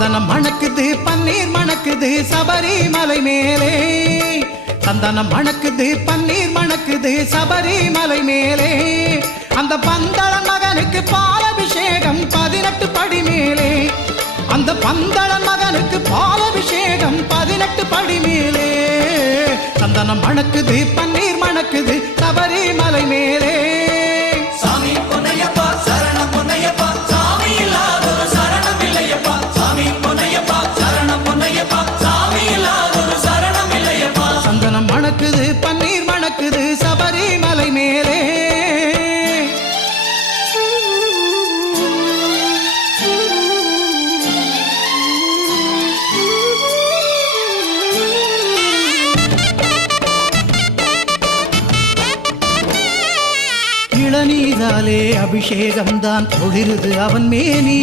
சந்தனம் மணக்குது பன்னீர் மணக்குது சபரிமலை மேலே சந்தனம் மணக்குது பன்னீர் மணக்குது சபரிமலை மேலே அந்த பந்தளன் மகனுக்கு பாலபிஷேகம் 18 படி மேலே அந்த பந்தளன் மகனுக்கு பாலபிஷேகம் 18 படி மேலே சந்தனம் மணக்குது பன்னீர் மணக்குது சபரிமலை மேலே சாமி பொன்னையப்பா சரணம் பொன்னையப்பா சாமி இல்லாதொரு சரணம் இல்லையப்பா சாமி பொன்னையப்பா சரணம் பொன்னையப்பா சாமி இல்லாதொரு சரணம் இல்லையப்பா சந்தனம் மணக்குது பன்னீர் மணக்குது சபரிமலை மேலே இளநீராலே அபிஷேகம் தான் தொழிருது அவன் மேனி